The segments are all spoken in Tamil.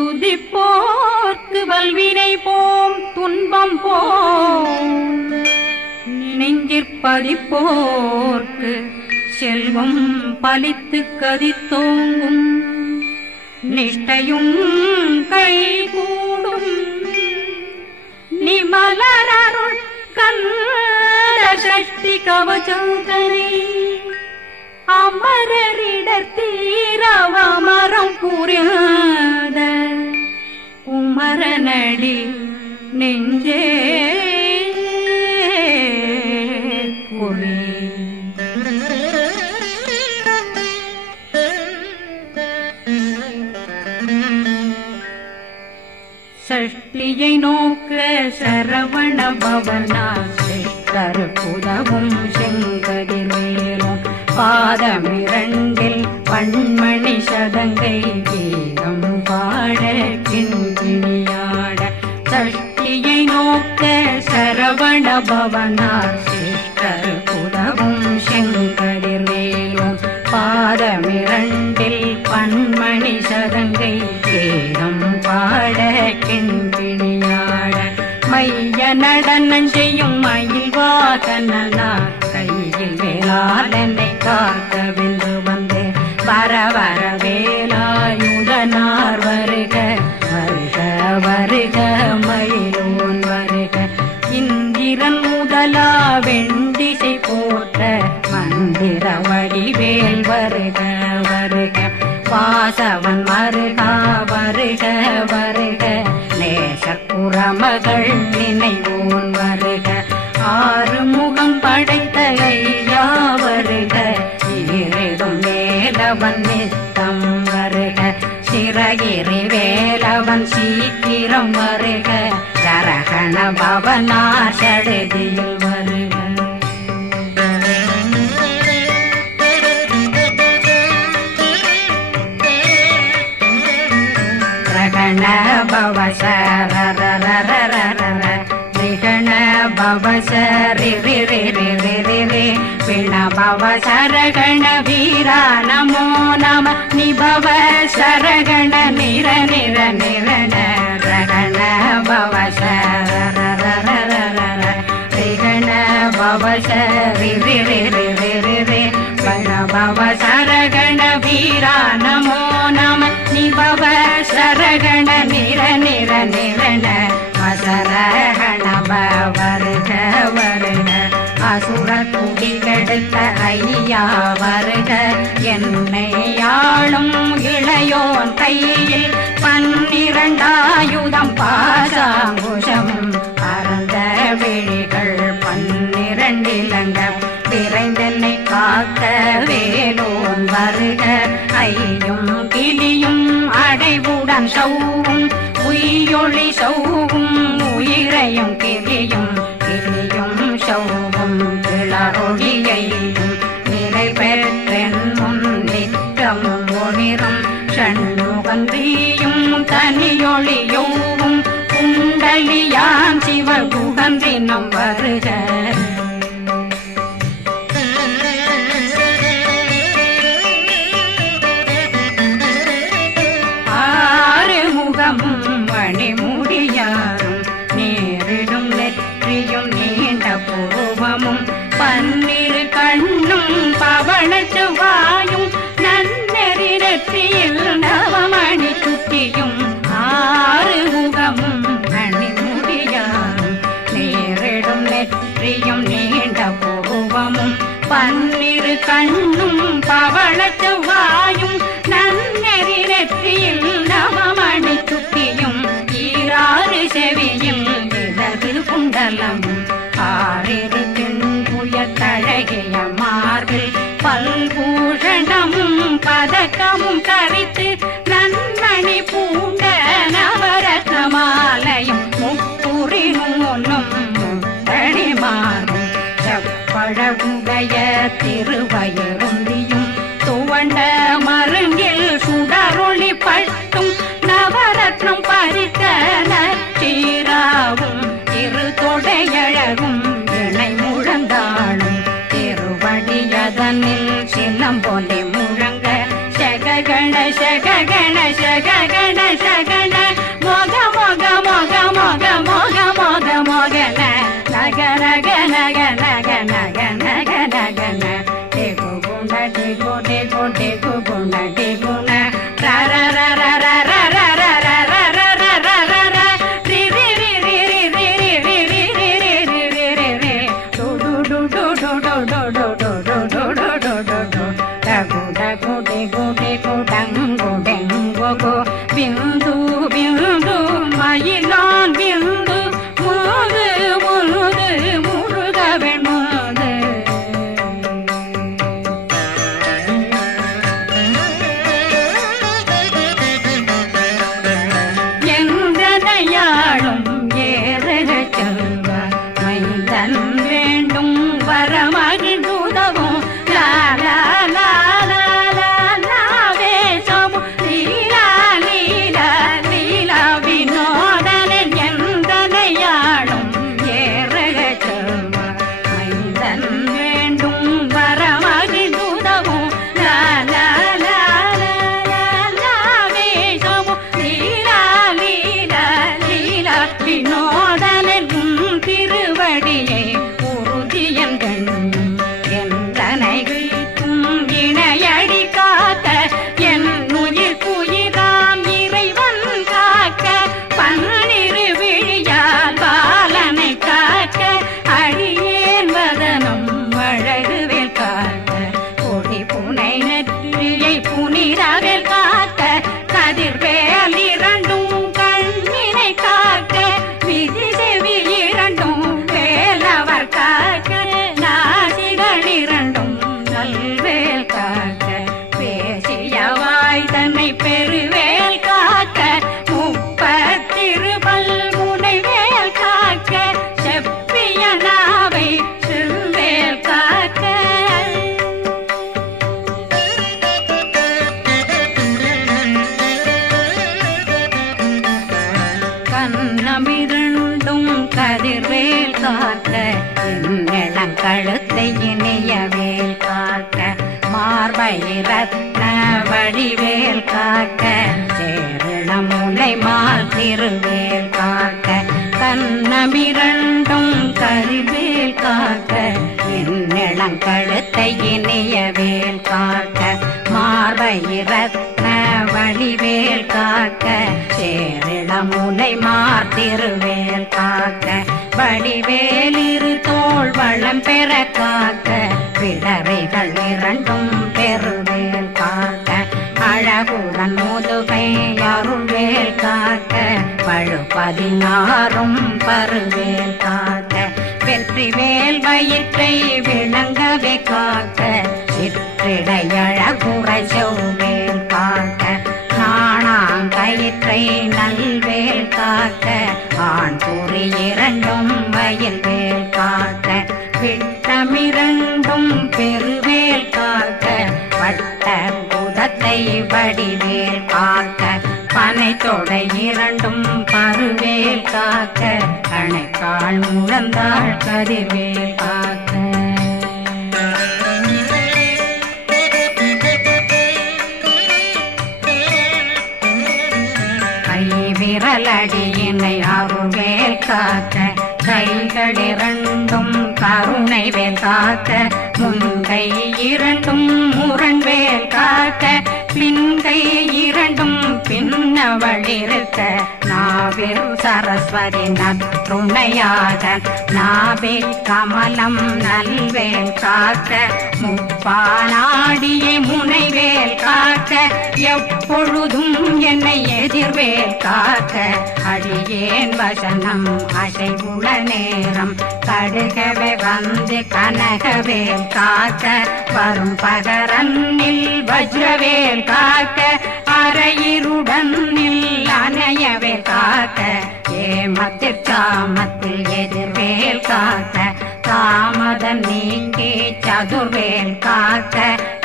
துதிப்போர்க்கு வல்வினை போம் துன்பம் போம் நெஞ்சிற்பதிப்போர்க்கு செல்வம் பலித்து கதித்தோங்கும் நிஷ்டையும் கைகூடும் நிமலரருள் கந்த சக்தி கவசந்தனை அமரரிடர் தீரவமரம் புரியாத குமரனடி நெஞ்சே குறி சஷ்டியை நோக்க சரவண பவனா சிஷ்டர் புதவும் செங்கதிர்வேலும் பாதமிரண்டில் பண்மணி சதங்கை கீதம் பாட கிண்கிணியாட சஷ்டியை நோக்க சரவண பவனா சிஷ்டர் புதவும் செங்கதிர்வேலும் பாதமிரண்டில் பண்மணி சதங்கை கீதம் பாட கிண்கிணியாட மைய நடனம் செய்யும் மயில் வாகனார் கையில் வேளாளனை காக்க வென்று வந்து வர வர வேலாயுதனார் வருக வருக வருக மயிலோன் வருக இந்திரன் முதலா வெண்டிசை போற்ற மந்திர வடிவேல் வருக வருக வாசவன் வருகா வருக வருக நேசக்குறமகள் நினைவோன் வருக ஆறு முகம் படைத்த ஐயா வருக ஈரிடும் வேலவன் நித்தம் வருக சிறகிரி வேலவன் சீக்கிரம் வருக ஜரகண பவனார் சடுதியில் வருக ரகண பவசரரரரரரர நிகண பவசரி ரி ரி ரி ரி ரி ரி பிண பவசரகண வீரா நமோ நம நிபவ சரகண நிர நிர நிரண ரகண பவசரரரரரர ரிகண பவசரி ரி ரி ரி ரி ரி ரி பிண பவசரகண வீரா நமோ நம நிபவ சரகண நிர நிர நிரண மசரகண வருக வருக அசுர குடிகெடுத்த ஐயா வருக என்னை ஆளும் இளையோன் கையில் 12 பாசாங்குஷம் பரந்த விழிகள் 12 இலங்க விரைந்தென்னை காக்க வேலோன் வருக ஐயும் கிளியும் அடைவுடன் சௌவும் உயிரொளி சௌவும் உயிரையும் கிளியும் கிளியும் சௌவும் கிளரொழியையும் நிலை பெற்றென் முன் நிற்கும் ஒளிரும் ஷண்முகந்தியும் தனியொளியோவும் குண்டலியான் சிவகுகந்தினம் வருக மணிமுடியாரும் நேரிடும் நெற்றியும் நீண்ட பூவமும் 12 கண்ணும் பவள செவ்வாயும் நன்னெறி நெற்றியில் நவமணி சுட்டியும் 6 முகமும் மணிமுடியாரும் நேரிடும் நெற்றியும் நீண்ட பூவமும் 12 கண்ணும் பவள செவ்வாயும் நன்னெறி நெற்றியில் நவமணி சுட்டியும் 6 செவியும் இடது குண்டலம் 6 தின்புய தழகிய மார்பில் பல்பூஷணமும் பதக்கமும் தரித்து நன்மணி பூண்ட நவரத்ன மாலையும் முப்புரி நூலும் தனிமாறும் செப்பழகுடைய திருவயருந்தியும் துவண்ட மருங்கில் சுடரொளி பட்டும் நவரத்னம் பறித்த நச்சீராவும் இரு தொடையழகும் இணை முழந்தாளும் திருவடியதனில் சிலம்பொலி முழங்க சககண சககண சககண சகண பிந்து பிந்து மயிலான் பிந்து முது முது முருகவன் முது எந்தனையாளும் ஏறக செல்வ மைந்தன் வேண்டும் வரமகிழ்ந்துதவும் லாலா கதிர்வேல் காக்க கழுத்தை இணையவேல் காக்க மார்பை ரத்ன வடிவேல் காக்க சேரண முனை மால் திருவேல் காக்க கண்ணமிரண்டும் கதிர்வேல் காக்க கழுத்தை இணையவேல் காக்க மார்பை ரத்ன வடிவேல் காக்க சேரண முனை மால் திருவேல் காக்க வடிவேல் இரு தோள் வளம் பெற காக்க பிடரைகள் இரண்டும் பெருவேல் காக்க அழகுடன் முதுகை அருள்வேல் காக்க பழு16 பருவேல் காக்க வெற்றிவேல் வயிற்றை விளங்கவே காக்க சிற்றிடையழகுரை செவ்வேல் காக்க நாணாங்கயிற்றை நல்வேல் காக்க ஆண் குறி இரண்டும் வயல்வேல் காக்க விட்டமிரண்டும் பெருவேல் காக்க வட்ட புதத்தை வடிவேல் காக்க பனை தொடை இரண்டும் பருவேல் காக்க கணைக்கால் முழந்தாள் கதிர்வேல் காக்க விரலடியினை அருள்வேல் காக்க கைகளிரண்டும் கருணை வேல் காக்க முன்கை இரண்டும் முரண்வேல் காக்க பின்கை இரண்டும் பின்னவளிருக்க நாவில் சரஸ்வதி நற்றுணையாக நாவே கமலம் நல்வேல் காக்க முப்பானாடியே முனைவேல் காக்க எப்பொழுதும் என்னை எதிர்வேல் காக்க அடியேன் வசனம் அசைவுள நேரம் கடுகவே வந்து கனகவேல் காக்க வரும் பகரன்னில் வஜ்ரவேல் காக்க அரையிருடன் அணையவே காக்க ஏமத்தில் காமத்தில் எதிர்வேல் காக்க காமதம் நீங்கி சதுர்வேல் காக்க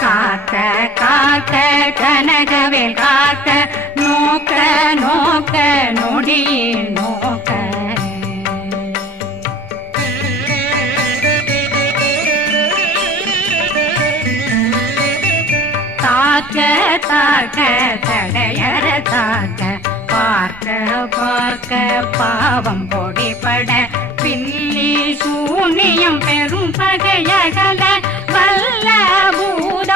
காக்க காக்க கனகவேல் காக்க நோக்க நோக்க நொடியில் நோக்க தாக்க தாக்க தடையற தாக்க பார்க்க பார்க்க பாவம் பொடிபட பில்லி சூனியம் பெரும் பகையகல வல்ல பூத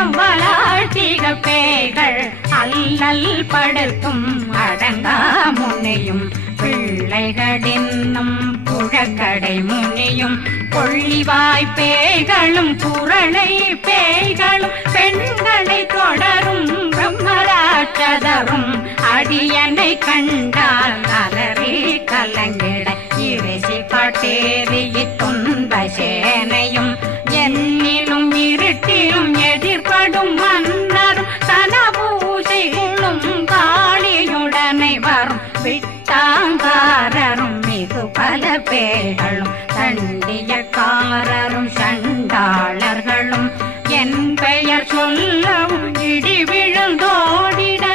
அல்லல் படுத்தும் அடங்கா முனையும் பிள்ளைகளின்னும் புழக்கடை முனியும் கொள்ளிவாய் பேய்களும் குரளை பேய்களும் பெண்களை தொடரும் பிரம்மராட்சதரும் அடியனை கண்டால் அலறி கலங்கிட இறைசி காட்டேறிய துன்ப சேனையும் என்னிலும் இருட்டிலும் எதிர்படும் மன்னரும் தனபூசைகளும் காளியுடனை வரும் விட்டாங்காரரும் மிகு பல பேர்களும் தண்டியக்காரரும் சண்டாளர்களும் என் பெயர் சொல்லவும் இடி விழுந்தோடிட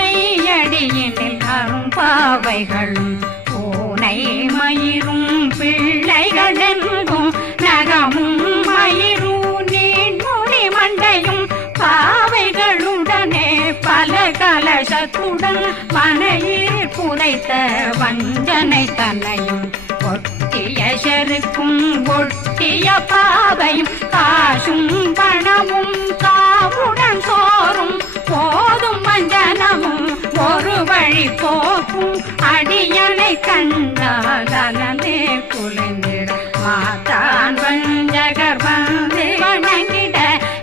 ஆனையடியினில் அரும்பாவைகளும் பூனை மயிரும் பிள்ளைகளெங்கும் நகமும் மயிரும் நீண்முடி மண்டையும் பாவைகளுடனே பல கலசத்துடன் மனையில் புதைத்த வஞ்சனை தன்னையும் ஒட்டிய செருக்கும் ஒட்டிய பாவையும் காசும் பணமும் காவுடன் சோறும் போதும் வஞ்சனமும் ஒரு வழி போக்கும் அடியனை கண்டால் அலனே குலைந்திட மாத்தான் வஞ்சகர் வந்து வணங்கிட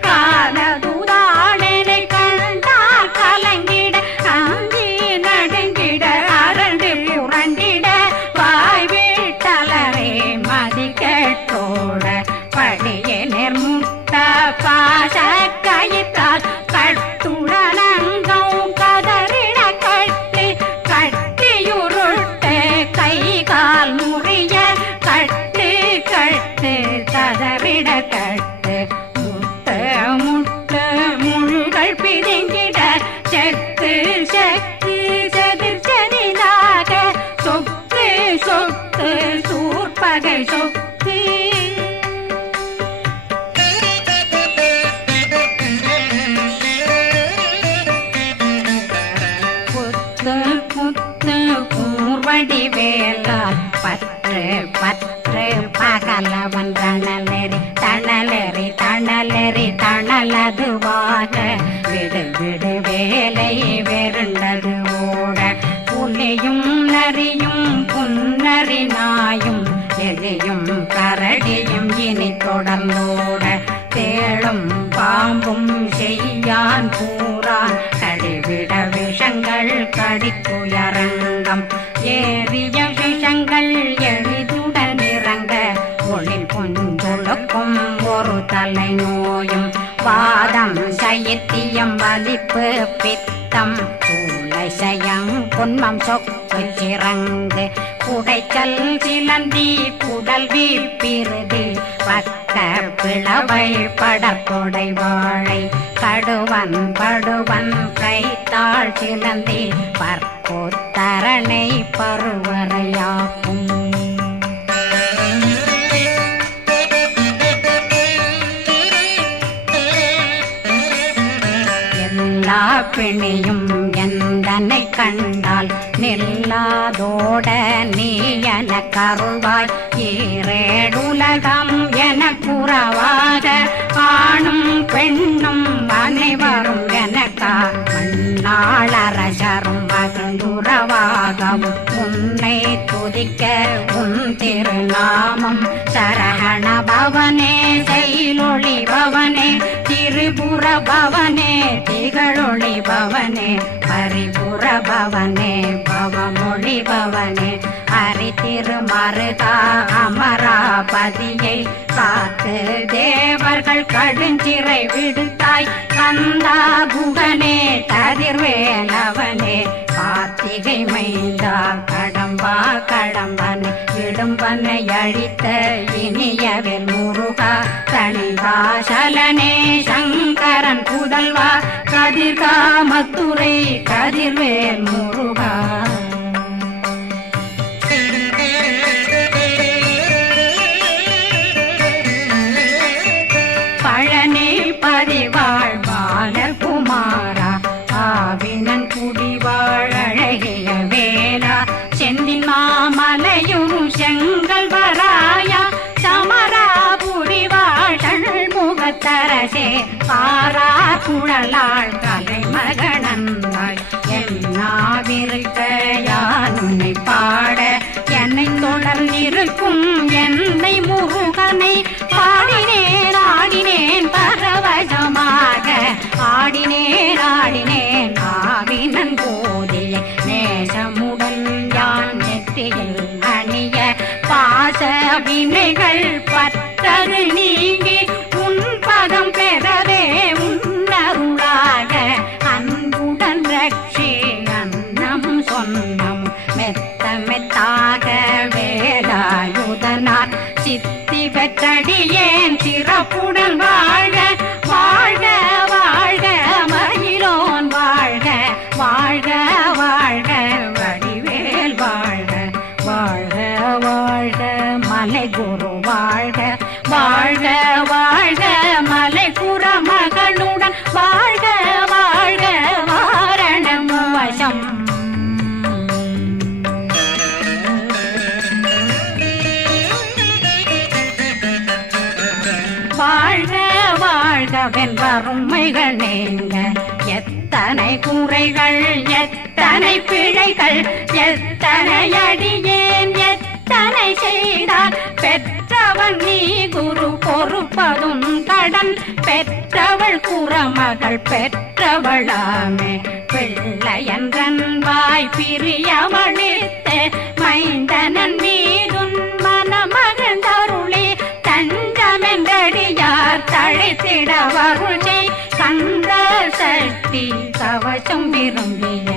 காலதுதாடனை கண்டால் கலங்கிட அந்தி நடுங்கிட அரண்டு புரண்டிட வாய் வீட்டலரே மதி கேட்டோட படியே நிர்முட்ட பாச கயிற்றால் கட்டுடனங்கும் கதறிட கட்டி கட்டியுருட்டு கை கால் முறிய கட்டு கட்டு கதறிட கட்டு முட்டு முட்டு முள்கள் பிதுங்கிட செத்து செத்து செதிர் செதிலாக சொக்கு சொக்கு சூர்பகை சொக்கு புத்து புத்து கூர்வடி வேலால் பற்று பற்று பகலவன் தணலெறி தணலெறி தணலெறி தணலதுவாக விடு விடு வேலை வெருண்டது ஓட புலியும் நரியும் புன்னரி நாயும் எலியும் கரடியும் இனி தொடர்ந்தோட தேளும் பாம்பும் செய்யான் கூறான் கடிவிட விஷங்கள் கடித்துயரங்கம் ஏறிய விஷங்கள் எளிதுடன் இறங்க ஒளில் பொந்துழுக்கும் ஒரு தலை நோயும் வாதம் சைத்தியம் வலிப்பு பித்தம் சூளை சயம் பொன்மம் சொக்கு சிறங்கு குடைச்சல் சிலந்தி குடல் வீப்பிருதி பக்க பிளவை படற்கொடை வாழை கடுவன் படுவன் கைத்தாள் சிலந்தி பற்போத்தரணை பருவரையாக்கும் எல்லா பிணியும் எந்தனை கண்டால் நில்லாதோட நீ என கருள்வாய் ஈரேடுலகம் என குறவாக ஆணும் பெண்ணும் அனைவரும் எனக்கா மண்ணாளரசரும் மகிழ்ந்துறவாகவும் உன்னை துதிக்க உன் திருநாமம் சரகண பவனே செயலொளி பவனே திரிபுர பவனே திகழொளி பவனே ஹரிபுர பவனே பவமொழி பவனே ஹரி திருமருகா அமராபதியை காத்து தேவர்கள் கடுஞ்சிறை விடுத்தாய் கந்தா குகனே கதிர்வேலவனே கார்த்திகை மைந்தா கடம்பா கடம்பனை இடும்பனை அழித்த இனியவில் முருகா தனிவாசலனே சங்கரன் புதல்வா கதிர்காமத்துறை கதிர்வேல் முருகா பழனி பதிவாழ் பாலர் குமாரா ஆவினன் குடிவாழ் அழகிய வேலா செந்தின் மாமலையும் செங்கல் வராய அரசே காரா குழலாள் கலைமகனந்தாய் என்னாவிருக்க யான் உன்னை பாட என்னை தொடர்ந்திருக்கும் என்னை முருகனை பாடினேன் ஆடினேன் பரவசமாக ஆடினேன் ஆடினேன் ஆவினன் போதிய நேசமுடன் யான் நெற்றியில் அணிய பாச வினைகள் பற்றது நீங்கி உன் பதம் பெறவே உன்னருளாக அன்புடன் ரட்சி அன்னம் சொன்னம் மெத்த மெத்தாக வேலாயுதனார் சித்தி பெற்றடியேன் சிறப்புடன் வாழ வாழ்க வாழ்க மயிலோன் வாழ்க வாழ்க வாழ்க வடிவேல் வாழ்க வாழ்க வாழ்க மலை குரு வாழ்க வாழ்க வாழ்க மலை குறமகனுடன் வாழ்க வாழ்க வாரணம் வசம் வாழ்க வாழ்கவென் வறுமைகள் நீங்க எத்தனை குறைகள் எத்தனை பிழைகள் எத்தனை அடியேன் எத்தனை செய்தார் பெற்றவன் நீ குரு பொறுப்பதும் கடன் பெற்றவள் குறமகள் பெற்றவளாமே பிள்ளையன்றன் வாய் பிரியவழித்த மைந்தனன் மீதுன் மனமகந்தருளே தஞ்சமென்றடியார் தழைத்திட வருளே கந்த சக்தி கவசம் விரும்பிய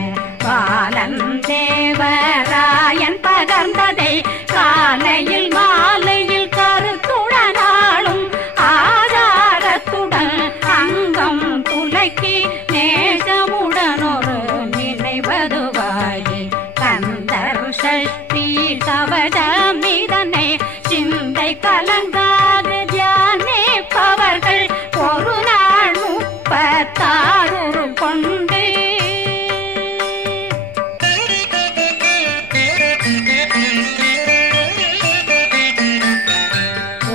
பாலன் தேவராயன் பகர்ந்ததை காலையில் மாலையில் கருத்துடனாலும் ஆதாரத்துடன் அங்கம் துலக்கி நேசமுடன் ஒரு நினைவதுவாகி கந்தர் சஷ்டி கவசம் இதனை சிந்தை கலங்காத தியானிப்பவர்கள் ஒரு நாள் 36 கொண்டு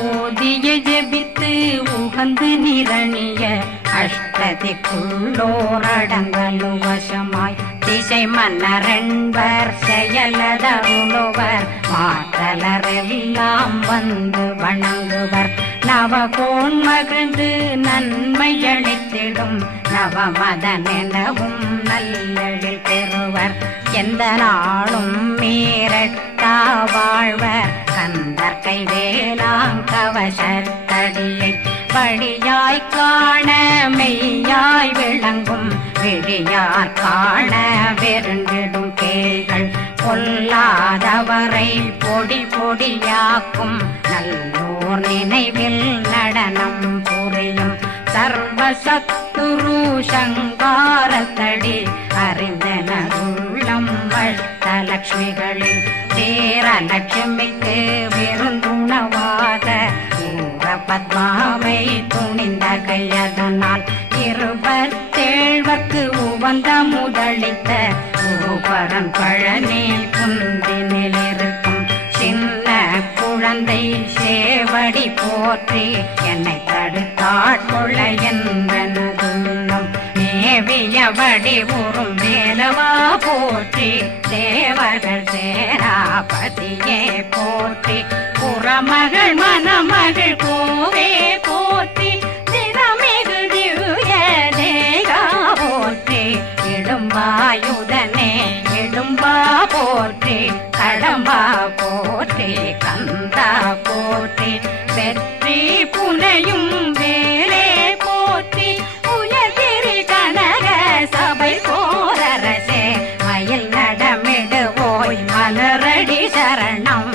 ஓதிய ஜெபித்து உகந்து நிரணிய அஷ்டதிக்குள்ளோரடங்கலும் வசமாய் திசை மன்னரென்பர் செயலதருளுவர் மாற்றலரெல்லாம் வந்து வணங்குவர் நவகோன் மகிழ்ந்து நன்மையளித்திடும் நவமதனெனவும் நல்லெழில் பெறுவர் எந்த நாளும் மீறட்டா வாழ்வர் கந்தர் கைவேலாங்கவசத்தடியை படியாய் காண மெய்யாய் விளங்கும் விழியார் காண வெருண்டிடும் கேள்கள் பொல்லாதவரை பொடி பொடியாக்கும் நல்லோர் நினைவில் நடனம் புரியும் சர்வசத்துரு சங்காரத்தடி அறிந்தனருள்ளம் வஷ்டலட்சுமிகளில் தேரலட்சுமிக்கு விருந்துணவாக பத்மாவை துணிந்த கையதனால் 27 உவந்த முதலித்த பூபரன் பழனி குந்தினில் இருக்கும் சின்ன குழந்தை சேவடி போற்றி என்னை தடுத்தாட்கொள்ள என்பனதுள்ளம் மேவியபடி உறும் வேலவா போற்றி தேவர்கள் சேராபதியே போற்றி புறமகள் மணமகள் கோவே போற்றி தினமிகு திவ்ய தேகா போற்றி இடும்பாயுதனே இடும்பா போற்றி கடம்பா போற்றி கந்தா போற்றி வெற்றி புனையும் வேலே போற்றி உயர்திரி கனக சபை போரரசே மயில் நடமிடுவோய் மலரடி சரணம்